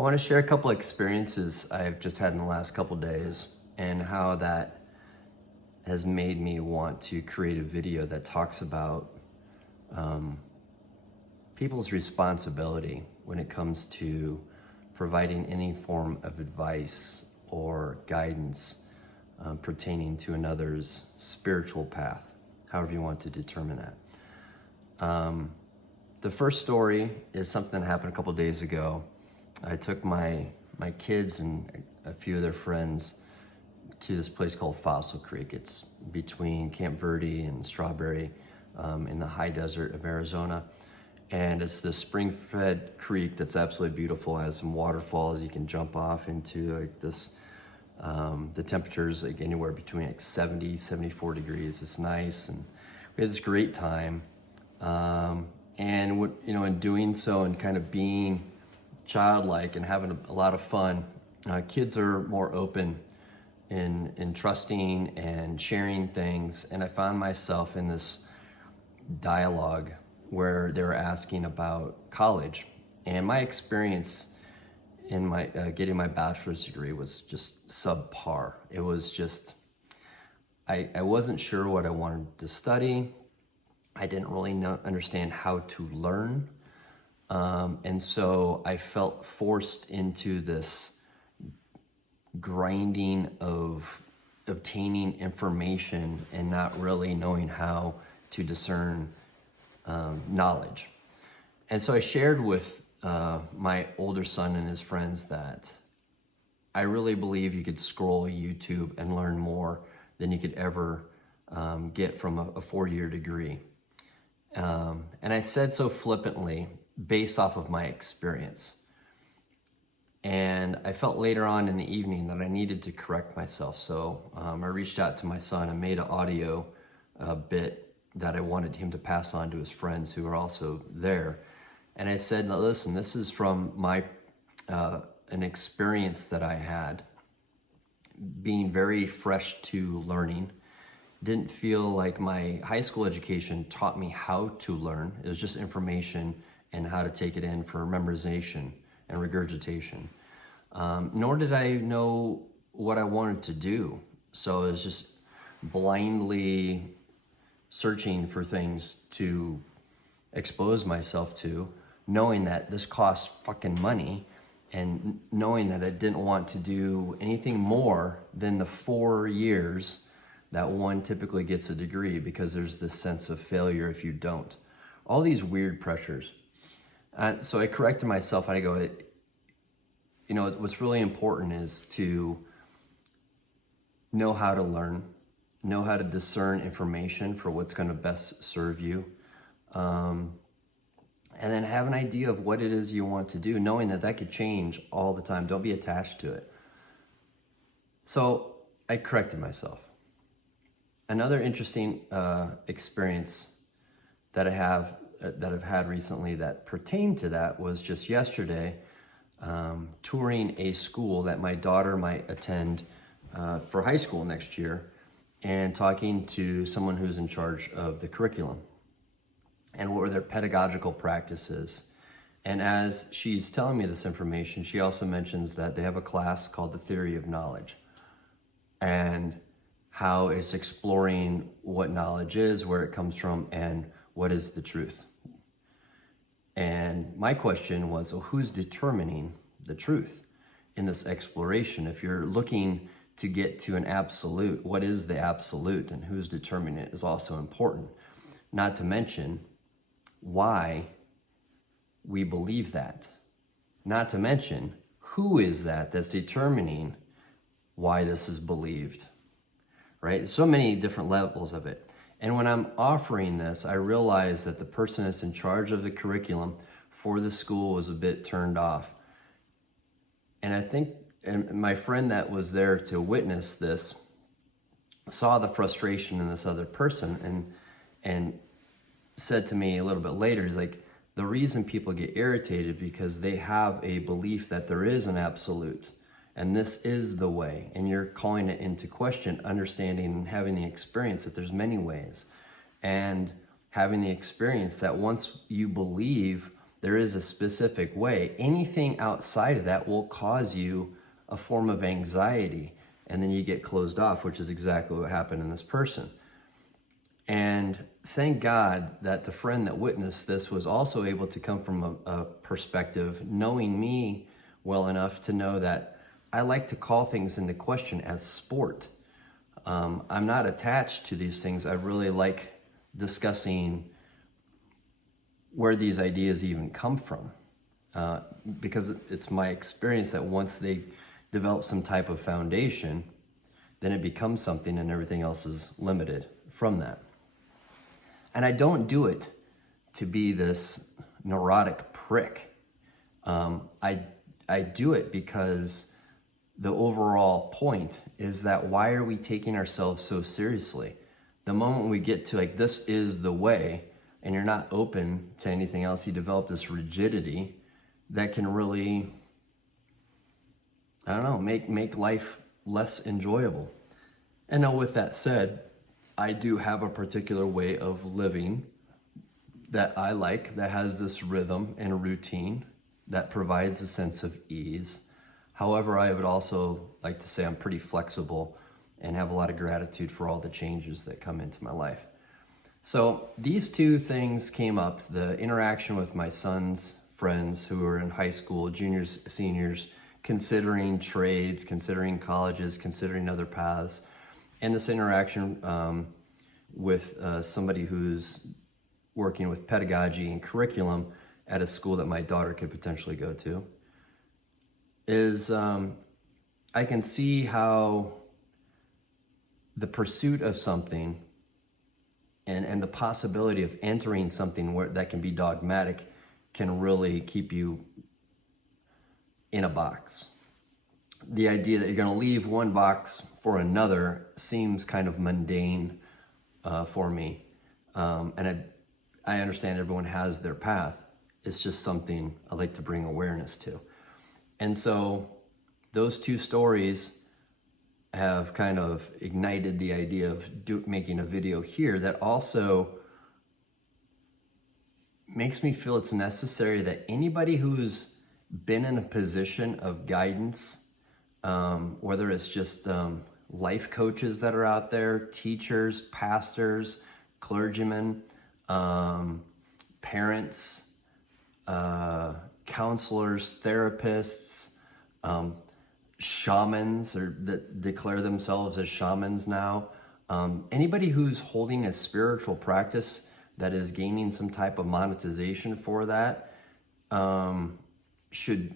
I want to share a couple experiences I've just had in the last couple days and how that has made me want to create a video that talks about people's responsibility when it comes to providing any form of advice or guidance pertaining to another's spiritual path, however you want to determine that. The first story is something that happened a couple days ago. I took my kids and a few of their friends to this place called Fossil Creek. It's between Camp Verde and Strawberry in the high desert of Arizona. And it's this spring-fed creek that's absolutely beautiful. It has some waterfalls you can jump off into, like this. The temperature's like anywhere between like 70, 74 degrees. It's nice, and we had this great time. And what, in doing so and kind of being childlike and having a lot of fun, kids are more open in trusting and sharing things. And I found myself in this dialogue where they were asking about college, and my experience in my getting my bachelor's degree was just subpar. It was just, I wasn't sure what I wanted to study. I didn't really understand how to learn. And so I felt forced into this grinding of obtaining information and not really knowing how to discern knowledge. And so I shared with my older son and his friends that I really believe you could scroll YouTube and learn more than you could ever get from a 4-year degree. And I said so flippantly based off of my experience. And I felt later on in the evening that I needed to correct myself. So I reached out to my son and made an audio bit that I wanted him to pass on to his friends who were also there. And I said, now listen, this is from my an experience that I had being very fresh to learning. Didn't feel like my high school education taught me how to learn. It was just information and how to take it in for memorization and regurgitation. Nor did I know what I wanted to do. So it was just blindly searching for things to expose myself to, knowing that this costs fucking money, and knowing that I didn't want to do anything more than the 4 years that one typically gets a degree, because there's this sense of failure if you don't. All these weird pressures. So I corrected myself and I go, what's really important is to know how to learn, know how to discern information for what's going to best serve you. And then have an idea of what it is you want to do, knowing that that could change all the time. Don't be attached to it. So I corrected myself. Another interesting experience that I've had recently that pertained to that was just yesterday, touring a school that my daughter might attend for high school next year, and talking to someone who's in charge of the curriculum and what were their pedagogical practices. And as she's telling me this information, she also mentions that they have a class called the Theory of Knowledge, and how it's exploring what knowledge is, where it comes from, and what is the truth. And my question was, well, who's determining the truth in this exploration? If you're looking to get to an absolute, what is the absolute, and who's determining it is also important. Not to mention why we believe that. Not to mention who is that's determining why this is believed, right? So many different levels of it. And when I'm offering this, I realize that the person that's in charge of the curriculum for the school was a bit turned off. And I think, and my friend that was there to witness this saw the frustration in this other person and said to me a little bit later, he's like, the reason people get irritated because they have a belief that there is an absolute and this is the way, and you're calling it into question, understanding and having the experience that there's many ways, and having the experience that once you believe There is a specific way. Anything outside of that will cause you a form of anxiety, and then you get closed off, which is exactly what happened in this person. And thank God that the friend that witnessed this was also able to come from a perspective, knowing me well enough to know that I like to call things into question as sport. I'm not attached to these things. I really like discussing where these ideas even come from, because it's my experience that once they develop some type of foundation, then it becomes something and everything else is limited from that. And I don't do it to be this neurotic prick. I do it because the overall point is that why are we taking ourselves so seriously? The moment we get to like, this is the way, and you're not open to anything else, you develop this rigidity that can really, I don't know, make life less enjoyable. And now with that said, I do have a particular way of living that I like, that has this rhythm and a routine that provides a sense of ease. However, I would also like to say I'm pretty flexible and have a lot of gratitude for all the changes that come into my life. So these two things came up, the interaction with my son's friends who are in high school, juniors, seniors, considering trades, considering colleges, considering other paths, and this interaction with somebody who's working with pedagogy and curriculum at a school that my daughter could potentially go to, is I can see how the pursuit of something and the possibility of entering something where that can be dogmatic can really keep you in a box. The idea that you're going to leave one box for another seems kind of mundane for me. And I understand everyone has their path. It's just something I like to bring awareness to. And so those two stories have kind of ignited the idea of making a video here that also makes me feel it's necessary that anybody who's been in a position of guidance, whether it's just life coaches that are out there, teachers, pastors, clergymen, parents, counselors, therapists, shamans, or that declare themselves as shamans now. Anybody who's holding a spiritual practice that is gaining some type of monetization for that should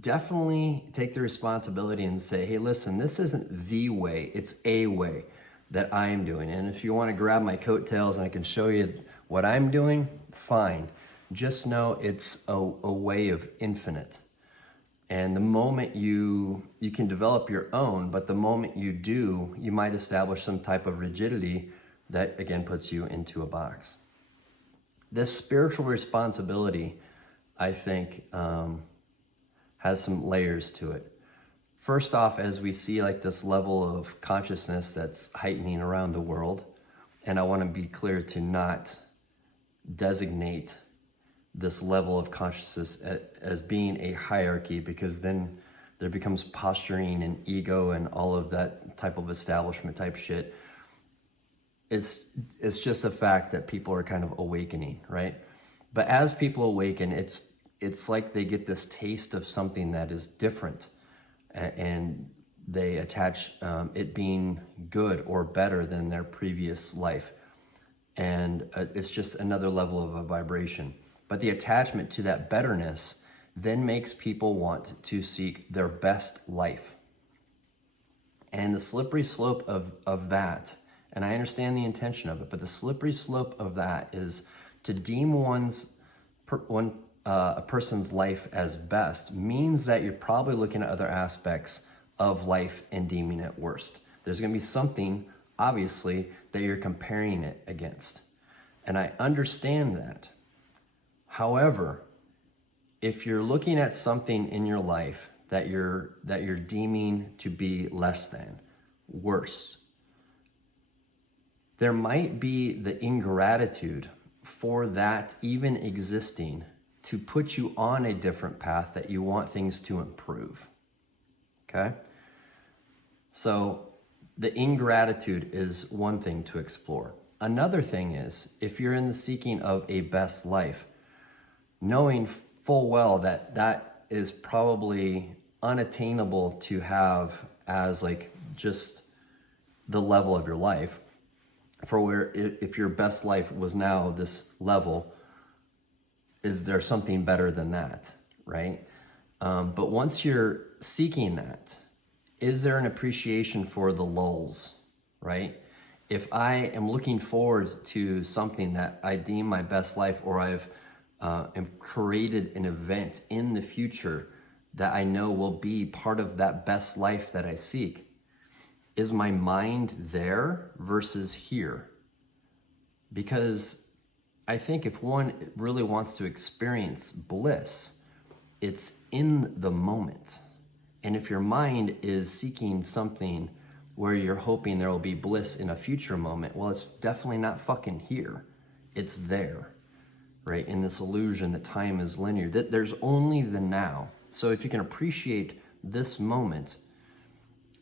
definitely take the responsibility and say, hey, listen, this isn't the way, it's a way that I am doing. And if you want to grab my coattails and I can show you what I'm doing, fine. Just know it's a way of infinite. And the moment you can develop your own, but the moment you do, you might establish some type of rigidity that again puts you into a box. This spiritual responsibility, I think, has some layers to it. First off, as we see like this level of consciousness that's heightening around the world, and I want to be clear to not designate this level of consciousness as being a hierarchy, because then there becomes posturing and ego and all of that type of establishment type shit. It's just a fact that people are kind of awakening, right? But as people awaken, it's like they get this taste of something that is different, and they attach it being good or better than their previous life. And it's just another level of a vibration. But the attachment to that betterness then makes people want to seek their best life. And the slippery slope of that, and I understand the intention of it, but the slippery slope of that is to deem a person's life as best means that you're probably looking at other aspects of life and deeming it worst. There's going to be something, obviously, that you're comparing it against. And I understand that. However, if you're looking at something in your life that you're deeming to be less than, worse, there might be the ingratitude for that even existing to put you on a different path that you want things to improve. Okay? So the ingratitude is one thing to explore. Another thing is, if you're in the seeking of a best life, knowing full well that that is probably unattainable to have as like just the level of your life, for where if your best life was now this level, is there something better than that, right? But once you're seeking that, is there an appreciation for the lulls, right? If I am looking forward to something that I deem my best life, or I've created an event in the future that I know will be part of that best life that I seek, is my mind there versus here? Because I think if one really wants to experience bliss, it's in the moment. And if your mind is seeking something where you're hoping there will be bliss in a future moment, well, it's definitely not fucking here. It's there, right? In this illusion that time is linear, that there's only the now. So if you can appreciate this moment,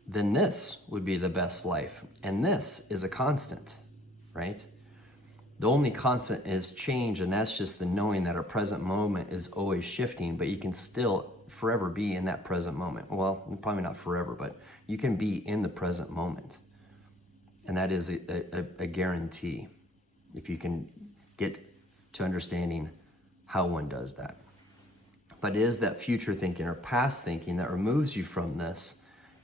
then this would be the best life. And this is a constant, right? The only constant is change, and that's just the knowing that our present moment is always shifting, but you can still forever be in that present moment. Well, probably not forever, but you can be in the present moment. And that is a guarantee, if you can get to understanding how one does that. But it is that future thinking or past thinking that removes you from this,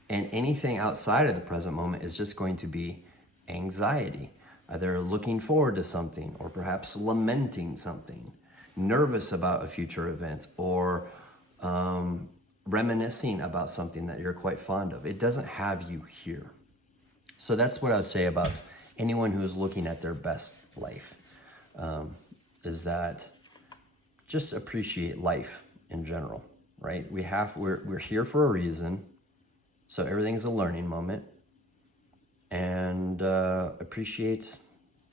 and anything outside of the present moment is just going to be anxiety. Either looking forward to something, or perhaps lamenting something, nervous about a future event, or reminiscing about something that you're quite fond of. It doesn't have you here. So that's what I would say about anyone who is looking at their best life, is that just appreciate life in general, right? We're here for a reason, so everything is a learning moment. And appreciate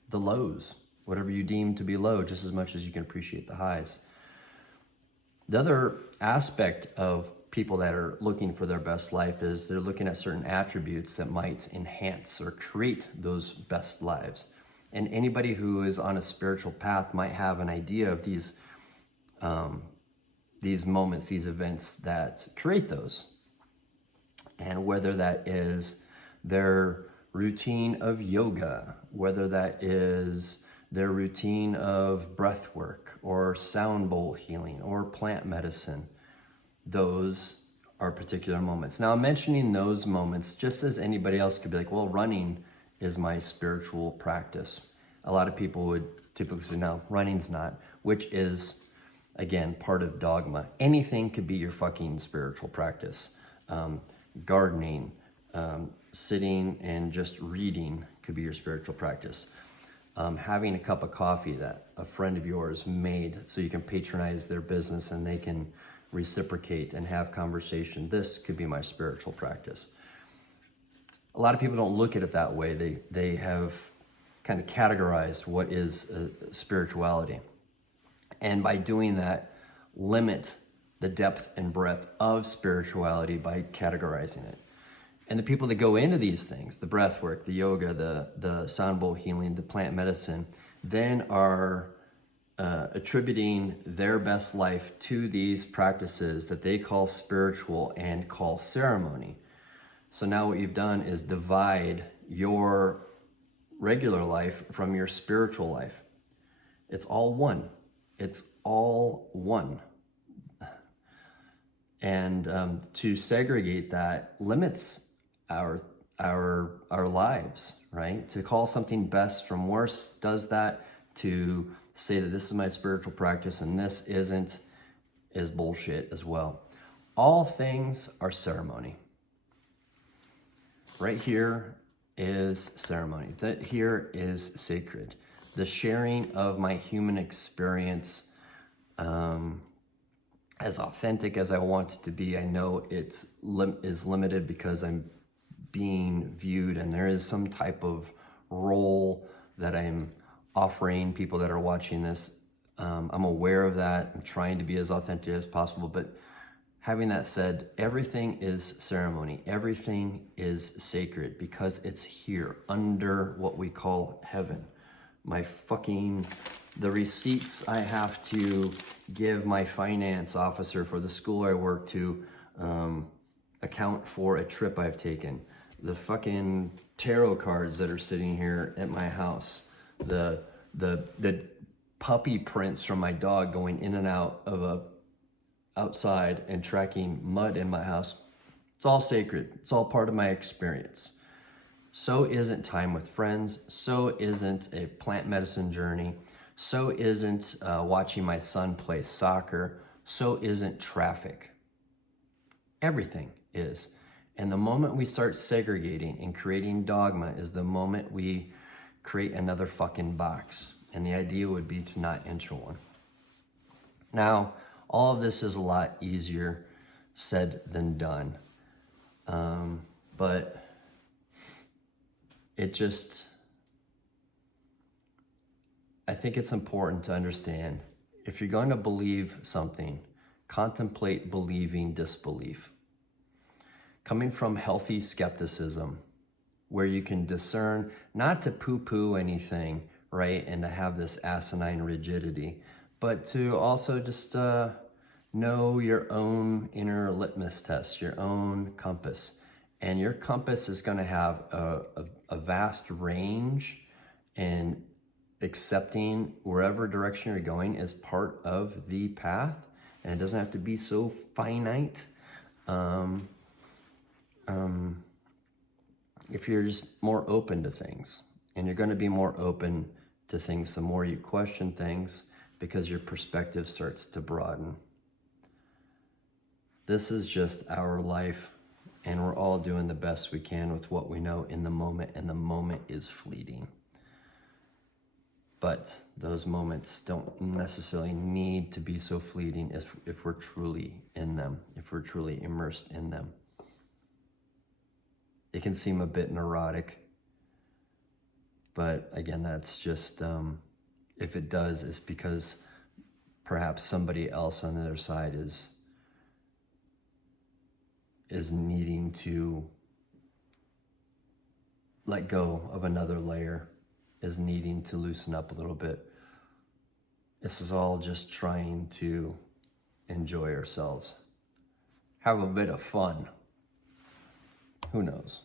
the lows, whatever you deem to be low, just as much as you can appreciate the highs. The other aspect of people that are looking for their best life is they're looking at certain attributes that might enhance or create those best lives. And anybody who is on a spiritual path might have an idea of these moments, these events that create those. And whether that is their routine of yoga, whether that is their routine of breath work or sound bowl healing or plant medicine, those are particular moments. Now, I'm mentioning those moments just as anybody else could be like, well, running is my spiritual practice. A lot of people would typically say, no, running's not, which is, again, part of dogma. Anything could be your fucking spiritual practice. Gardening, sitting and just reading could be your spiritual practice. Having a cup of coffee that a friend of yours made so you can patronize their business and they can reciprocate and have conversation. This could be my spiritual practice. A lot of people don't look at it that way. They have kind of categorized what is spirituality. And by doing that, limit the depth and breadth of spirituality by categorizing it. And the people that go into these things, the breath work, the yoga, the sound bowl healing, the plant medicine, then are attributing their best life to these practices that they call spiritual and call ceremony. So now what you've done is divide your regular life from your spiritual life. It's all one. It's all one. And to segregate that limits our lives, right? To call something best from worse does that. To say that this is my spiritual practice and this isn't is bullshit as well. All things are ceremony. Right here is ceremony. That here is sacred. The sharing of my human experience, as authentic as I want it to be, I know it is limited because I'm being viewed and there is some type of role that I'm offering, people that are watching this. I'm aware of that. I'm trying to be as authentic as possible. But having that said, everything is ceremony. Everything is sacred because it's here under what we call heaven. The receipts I have to give my finance officer for the school I work to account for a trip I've taken. The fucking tarot cards that are sitting here at my house. The puppy prints from my dog going in and out of outside and tracking mud in my house. It's all sacred. It's all part of my experience. So isn't time with friends. So isn't a plant medicine journey. So isn't watching my son play soccer. So isn't traffic. Everything is. And the moment we start segregating and creating dogma is the moment we create another fucking box. And the idea would be to not enter one. Now, all of this is a lot easier said than done. But I think it's important to understand, if you're going to believe something, contemplate believing disbelief. Coming from healthy skepticism, where you can discern, not to poo-poo anything, right, and to have this asinine rigidity, but to also just know your own inner litmus test, your own compass. And your compass is going to have a vast range, and accepting wherever direction you're going is part of the path, and it doesn't have to be so finite. If you're just more open to things, and you're going to be more open to things the more you question things, because your perspective starts to broaden. This is just our life, and we're all doing the best we can with what we know in the moment, and the moment is fleeting. But those moments don't necessarily need to be so fleeting if we're truly in them, if we're truly immersed in them. It can seem a bit neurotic, but again, that's just, if it does, it's because perhaps somebody else on the other side is needing to let go of another layer, is needing to loosen up a little bit. This is all just trying to enjoy ourselves. Have a bit of fun. Who knows?